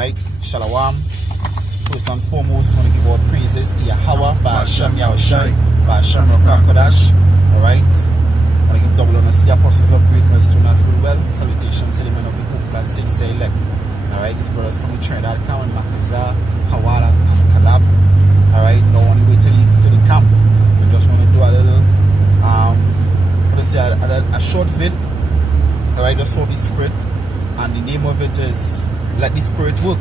Alright, Shalom. First and foremost, I want to give all praises to Yahweh, Ba'ashem Yahushai, Ba'ashem Rakakodash. Alright, I want to give double honors to the apostles of great milestone and full well. Salutations to the men of the hope and saints elect. Alright, these brothers from the Trinidad camp, Makassar, Hawala, and Calab. Alright, now on the way to the camp. We just want to do a little, a short vid. Alright, just saw the Spirit, and the name of it is Let the Spirit Work.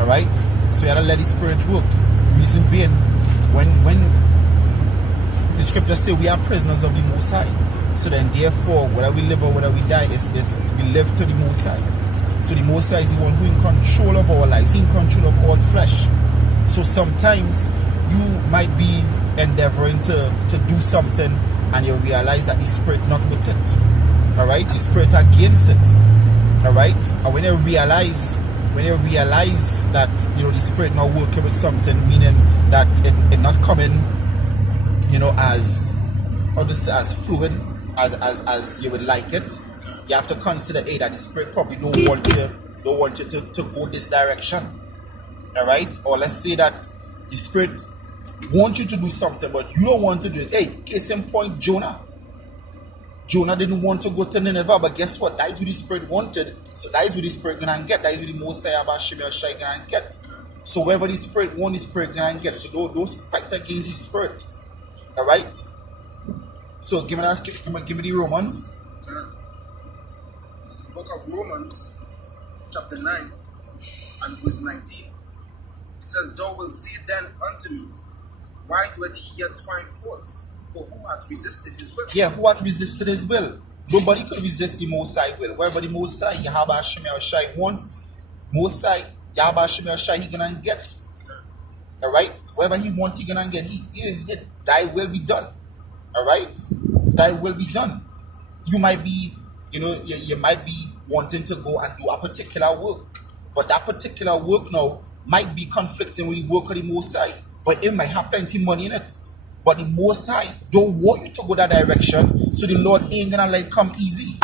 Alright, so you gotta let the Spirit work. Reason being, when the scriptures say we are prisoners of the Most High, so then therefore whether we live or whether we die is we live to the Most High. So the Most High is the one who in control of our lives, he in control of all flesh. So sometimes you might be endeavoring to do something and you realize that the Spirit not with it. Alright, the Spirit against it. Alright, and when you realize that the Spirit not working with something, meaning that it not coming as fluid as you would like it, you have to consider that the Spirit probably don't want you to go this direction. Alright, or let's say that the Spirit wants you to do something but you don't want to do it. Case in point, Jonah didn't want to go to Nineveh, but guess what? That is what the Spirit wanted. So that is what the Spirit gonna get. That is what the Most High Ba'ashem Yahushai gonna get. So wherever the Spirit wants, the Spirit gonna get. So those fight against the Spirit. Alright? So give me the Romans. Okay. This is the book of Romans, chapter 9 and verse 19. It says, Thou wilt say then unto me, why doeth he yet find fault? For who hath resisted his will? Yeah, who hath resisted his will? Nobody could resist the Most High will. Wherever the Most High, Yahweh Ba'ashem Yahushai wants, Most High, Yahweh Ba'ashem Yahushai, he gonna get. Alright? Wherever he wants, he gonna get. Thy will be done. Alright? Thy will be done. You might be, you might be wanting to go and do a particular work. But that particular work now might be conflicting with the work of the Most High. But it might have plenty money in it. But the Most High don't want you to go that direction, so the Lord ain't gonna let it come easy.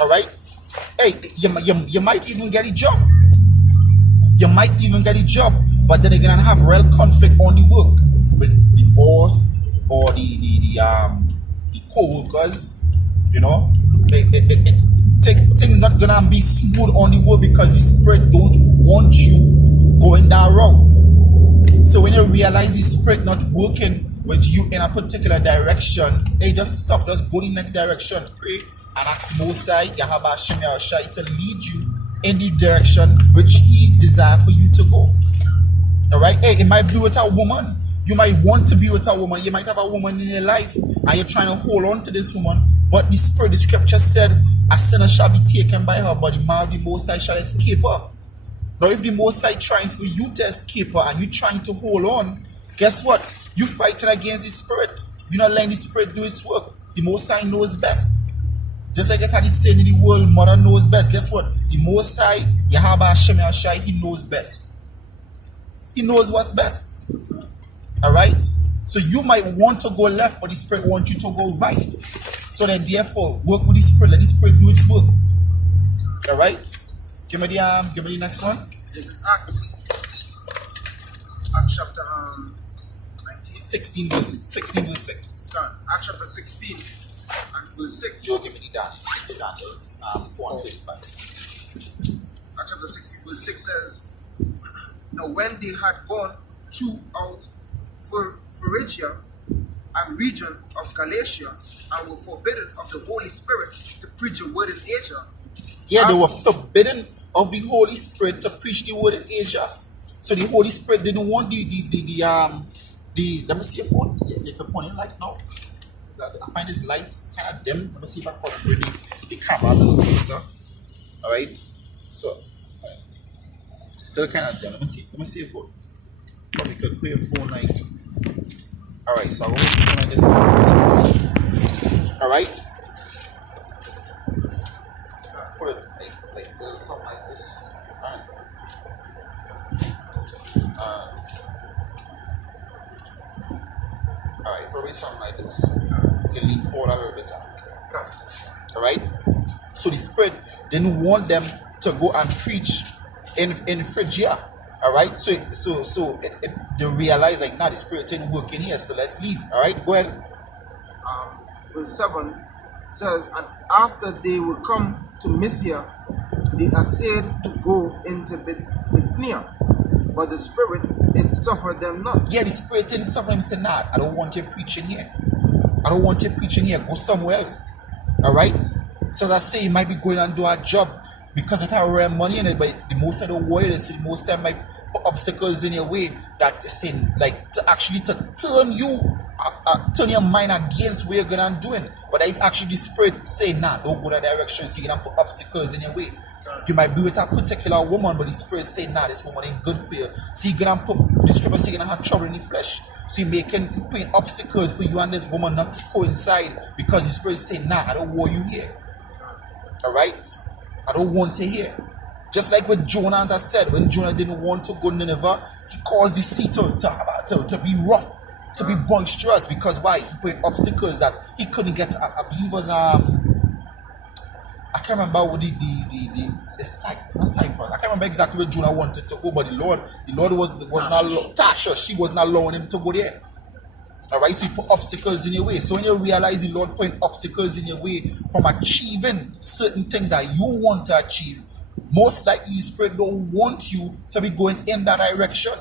Alright? Hey, you might even get a job. You might even get a job, but then you're gonna have real conflict on the work with the boss or the co-workers. Things not gonna be smooth on the work because the Spirit don't want you going that route. So when you realize the Spirit not working with you in a particular direction, just stop, just go the next direction, pray and ask the Most High, Yahweh Ba'ashem Yahushai, to lead you in the direction which he desires for you to go. Alright? It might be with a woman. You might want to be with a woman. You might have a woman in your life and you're trying to hold on to this woman, but the scripture said, a sinner shall be taken by her, but the man of the Most High shall escape her. Now if the Most High trying for you to escape her and you trying to hold on, guess what? You fighting against the Spirit. You're not letting the Spirit do its work. The Most High knows best. Just like I saying in the world, mother knows best. Guess what? The Most High, Yahweh Ba'ashem Yahushai, he knows best. He knows what's best. Alright? So you might want to go left, but the Spirit wants you to go right. So then therefore, work with the Spirit. Let the Spirit do its work. Alright? Give me the next one. This is Acts. Acts chapter 19. 16 verse 6. Acts chapter 16 and verse 6. You'll give me the Daniel 4 and 35. Acts chapter 16 verse 6 says, Now when they had gone throughout Phrygia and region of Galatia and were forbidden of the Holy Spirit to preach the word in Asia. Yeah, they were forbidden of the Holy Spirit to preach the word in Asia. So the Holy Spirit didn't want the let me see your phone. You can point it light now. I find this light kind of dim. Let me see if I can bring the camera a little closer. Alright. So still kind of dim. Let me see your phone. Probably could put your phone like. Alright, so I'm going to put it like this. Alright. Put it like something like this. Alright, probably something like this. You can lean forward a little bit. Alright? So the Spirit didn't want them to go and preach in Phrygia. All right, so they realize like, nah, the Spirit ain't working here, so let's leave. All right, go ahead. Verse 7 says, and after they will come to Mysia, they essayed to go into Bithynia, but the Spirit, it suffered them not. Yeah, the Spirit didn't suffer him. Said, nah, I don't want you preaching here. I don't want you preaching here. Go somewhere else. All right. So as I say, you might be going and do a job because it have real money in it, but the most of the world is the most time might put obstacles in your way that saying like to actually to turn you turn your mind against what you're gonna doing. But that is actually the Spirit saying, nah, don't go that direction, so you're gonna put obstacles in your way. You might be with a particular woman, but the Spirit saying, nah, this woman ain't good for you. So you're gonna put the Scripture saying you're gonna have trouble in the flesh. So you're putting obstacles for you and this woman not to coincide because the Spirit is saying, nah, I don't want you here. Alright? I don't want to hear. Just like with Jonah, as I said, when Jonah didn't want to go to Nineveh, he caused the sea to be rough, to be boisterous, because why? He put obstacles that he couldn't get. I believe was I can't remember what Cyprus. I can't remember exactly where Jonah wanted to go, but the Lord was not Tarshish. She was not allowing him to go there. Alright, so you put obstacles in your way. So when you realize the Lord putting obstacles in your way from achieving certain things that you want to achieve, most likely the Spirit don't want you to be going in that direction.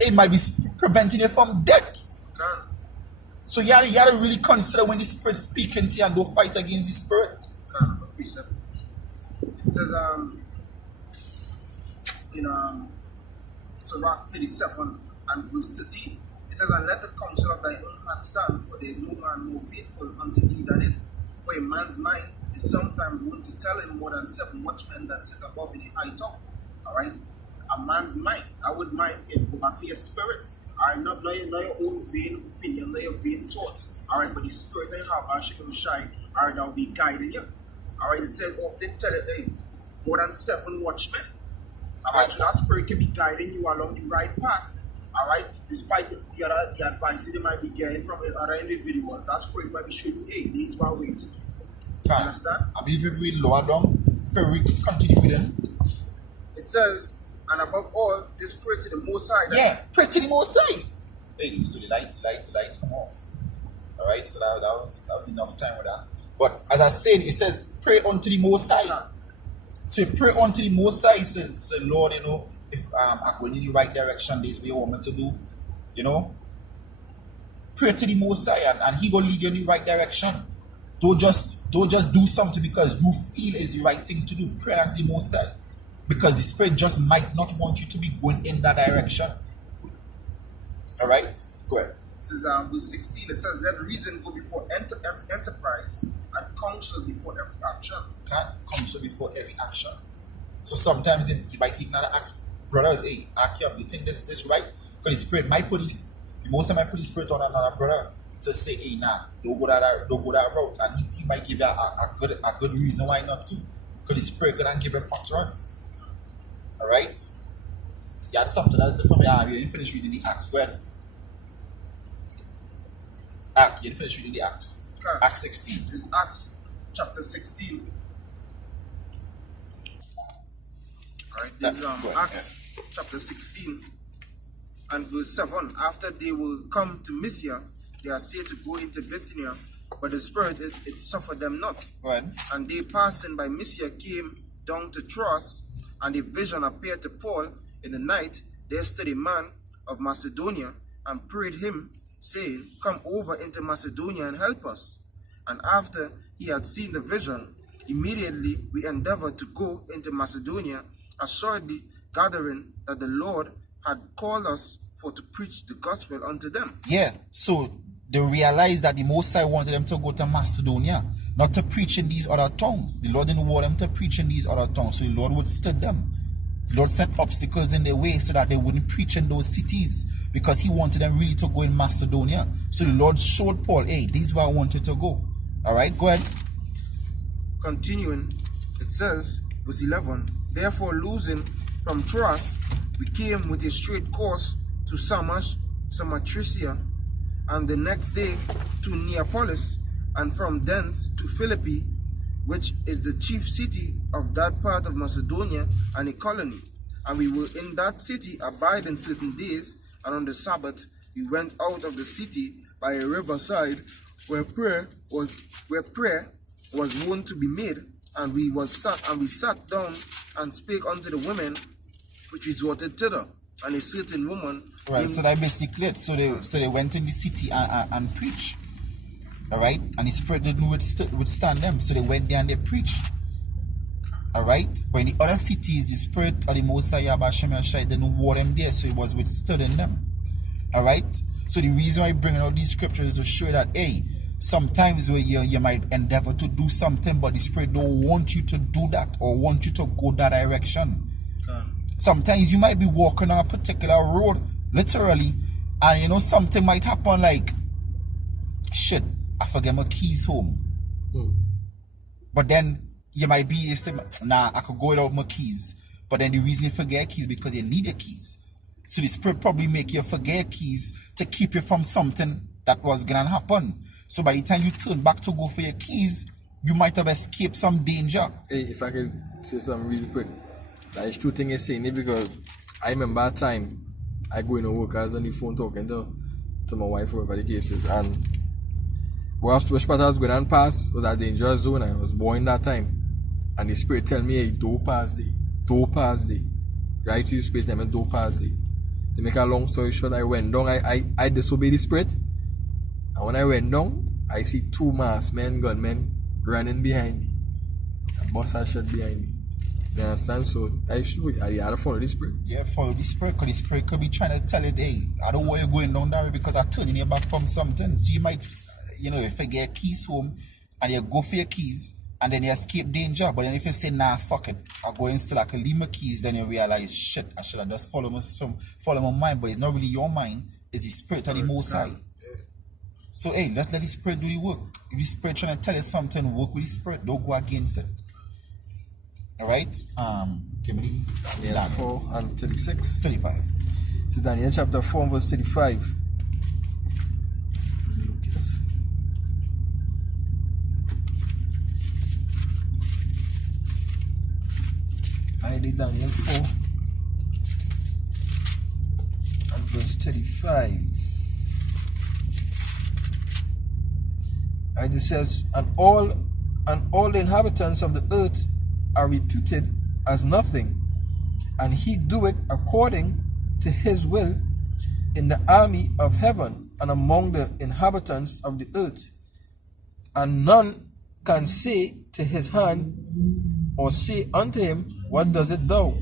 It might be preventing you from death. So you have to really consider when the Spirit speaking to you and don't fight against the Spirit. It says in Sirach 37 and verse 13, it says, and let the counsel of thy own heart stand, for there is no man more faithful unto thee than it. For a man's mind is sometimes wont to tell him more than 7 watchmen that sit above in a high top. Alright? A man's mind, I would mind it go back to your spirit. Alright, not your own vain opinion, not your vain thoughts. Alright, but the Spirit I have, I shall shine. Alright, that will be guiding you. Alright, it said often tell it, hey, more than 7 watchmen. Alright, so that Spirit can be guiding you along the right path. Alright, despite the advices you might be getting from other individuals, that Spirit might be showing you, hey, this is what we need to do. You understand? I believe if we lower down, if we continue reading. It says, and above all, this pray to the Most High. Yeah, pray to the Most High. Hey, so the light come off. Alright, so that was enough time with that. But as I said, it says, pray unto the Most High. So you pray unto the Most High, say, Lord, you know, if I'm going in the right direction, this is what you want me to do, you know. Pray to the Most High and He gonna lead you in the right direction. Don't just do something because you feel is the right thing to do. Pray and ask the Most High. Because the Spirit just might not want you to be going in that direction. Alright? Go ahead. This is verse 16. It says, let reason go before enterprise and counsel before every action. Can't counsel before every action. So sometimes you might even ask brothers, hey, Akim, you think this right? Because the Spirit might put the most time I put the Spirit on another brother to say, hey, nah, don't go that route. And he might give you a good reason why not to. Because the Spirit gonna give him utterance. Alright? You had something else different. Yeah, you didn't finish reading the Acts. Go ahead. You didn't finish reading the Acts. Okay. Acts 16. This is Acts chapter 16. Alright, this is Acts chapter 16 and verse 7. After they will come to Mysia, they are said to go into Bithynia, but the Spirit it suffered them not. Go ahead. And they passing by Mysia came down to Troas, and a vision appeared to Paul in the night. There stood a man of Macedonia and prayed him, saying, come over into Macedonia and help us. And after he had seen the vision, immediately we endeavored to go into Macedonia, assuredly gathering that the Lord had called us for to preach the gospel unto them. Yeah, so they realized that the Most High wanted them to go to Macedonia, not to preach in these other tongues. The Lord didn't want them to preach in these other tongues, so the Lord withstood them. The Lord set obstacles in their way so that they wouldn't preach in those cities, because He wanted them really to go in Macedonia. So the Lord showed Paul, hey, this is where I wanted to go. Alright, go ahead. Continuing, it says, verse 11, therefore losing from Troas, we came with a straight course to Samothracia, and the next day to Neapolis, and from thence to Philippi, which is the chief city of that part of Macedonia, and a colony. And we were in that city abiding certain days, and on the Sabbath we went out of the city by a riverside where prayer was wont to be made, and we sat down and spake unto the women which resorted thither. And a certain woman, right? So that basically it. So they went in the city and preached. All right, and the Spirit didn't withstand them, so they went there and they preached. All right, but in the other cities, the Spirit of the Most High Yahweh Hashem Yahshua didn't war them there, so it was withstood in them. All right, so the reason why I bring out these scriptures is to show that, hey, sometimes where you might endeavor to do something, but the Spirit don't want you to do that or want you to go that direction. Sometimes you might be walking on a particular road, literally, and something might happen like, shit, I forget my keys home. But then you might be, you say, nah, I could go without my keys. But then the reason you forget keys because you need your keys. So the Spirit probably make you forget keys to keep you from something that was gonna happen. So by the time you turn back to go for your keys, you might have escaped some danger. Hey, if I could say something really quick. That is true thing you're saying, because I remember that time I go in work, I was on the phone talking to my wife over the cases, and which part I was going on past was a dangerous zone. I was born that time, and the Spirit tell me, hey, don't pass there. Right to the Spirit, tell me don't pass there. To make a long story short, I went down, I disobeyed the Spirit, and when I went down, I see two masked men, gunmen, running behind me. A bus had shot behind me. You understand? So I had to follow the Spirit. Yeah, follow the Spirit, because the Spirit could be trying to tell you, hey, I don't want you going down that way because I'm turning you back from something. So you might, you forget keys home and you go for your keys and then you escape danger. But then if you say, nah, fuck it, I'll go and still I can leave my keys, then you realize, shit, I should have just follow my mind. But it's not really your mind, it's the Spirit of the Most High. So hey, let's let the Spirit do the work. If the Spirit trying to tell you something, work with the Spirit, don't go against it. Alright, give me Daniel 4 and 36. 35. So Daniel chapter 4 and verse 35. Yes. I did Daniel 4 and verse 35. And it says, and all the inhabitants of the earth are reputed as nothing, and he doeth according to his will in the army of heaven and among the inhabitants of the earth. And none can say to his hand or say unto him, what does it thou?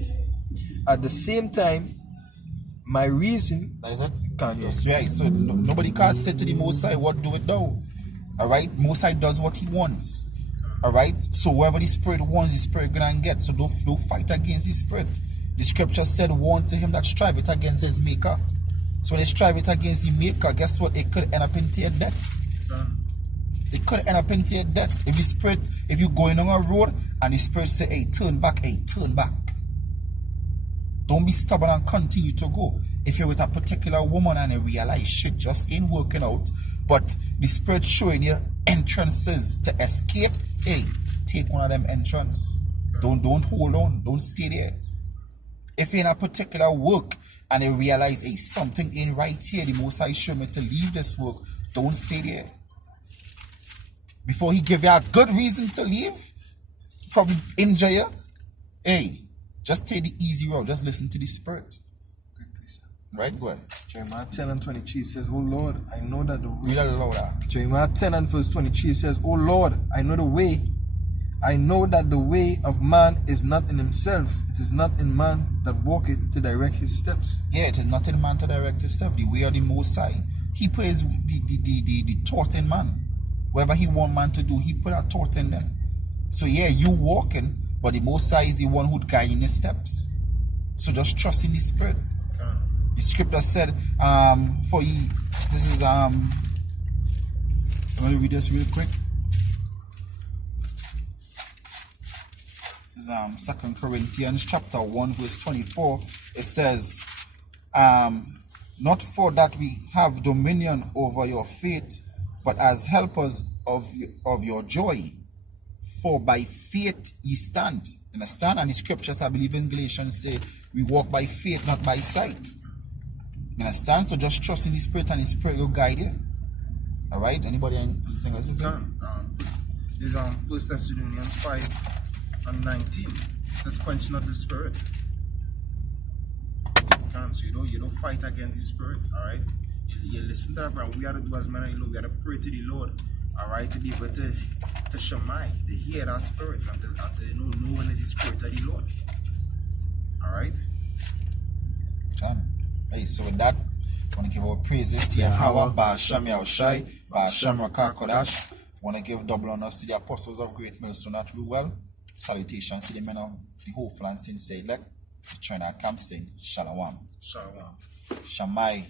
At the same time, my reason That is it? can Yes, right. So nobody can say to the Most High, what do it thou? Alright? Most High does what he wants. Alright? So wherever the Spirit wants, the Spirit gonna get. So don't fight against the Spirit. The scripture said, warn to him that striveth against his maker. So when they strive it against the maker, guess what? It could end up into your debt. It could end up into your debt. If the Spirit, if you're going on a road and the Spirit say, hey, turn back, turn back. Don't be stubborn and continue to go. If you're with a particular woman and you realize shit just ain't working out, but the Spirit showing you entrances to escape, hey, take one of them entrance. Don't hold on. Don't stay there. If you're in a particular work and you realize, hey, something ain't right here, the Most High showed me to leave this work, don't stay there. Before he give you a good reason to leave, probably injure you, hey, just take the easy road. Just listen to the Spirit. Right? Go ahead. Jeremiah 10 and 23 says, oh Lord, I know that the way. Read it louder. Jeremiah 10 and verse 23 says, oh Lord, I know the way. I know that the way of man is not in himself. It is not in man that walketh to direct his steps. Yeah, it is not in man to direct his steps. The way of the Most High. He puts the thought in man. Whatever he want man to do, he put a thought in them. So yeah, you walking, but the Most High is the one who'd guide in his steps. So just trust in the Spirit. The scripture said, for ye, this is, I'm going to read this real quick. This is 2 Corinthians chapter 1 verse 24. It says, not for that we have dominion over your faith, but as helpers of your joy. For by faith ye stand. Understand? And the scriptures, I believe in Galatians, say we walk by faith, not by sight. Understand? So just trust in the Spirit, and the Spirit will guide you. Alright? Anybody anything else to say? There's 1 Thessalonians 5:19. It says, quench not the Spirit. So you don't fight against the Spirit, alright? You listen to Abraham. We have to do as men of the Lord. We have to pray to the Lord, alright, to be able to shamai, to hear that Spirit, and to know when it's the Spirit of the Lord. Alright? Hey, so with that, I want to give our praises to Yahweh, Ba'Hashem Yahushai, Ba'Hashem Rakah Kodash. I want to give double honors to the apostles of Great Millstone that rule well. Salutations to the men of the hopeful and sincere elect. The Trinidad Camp saying, Shalom. Shalom. Shammai.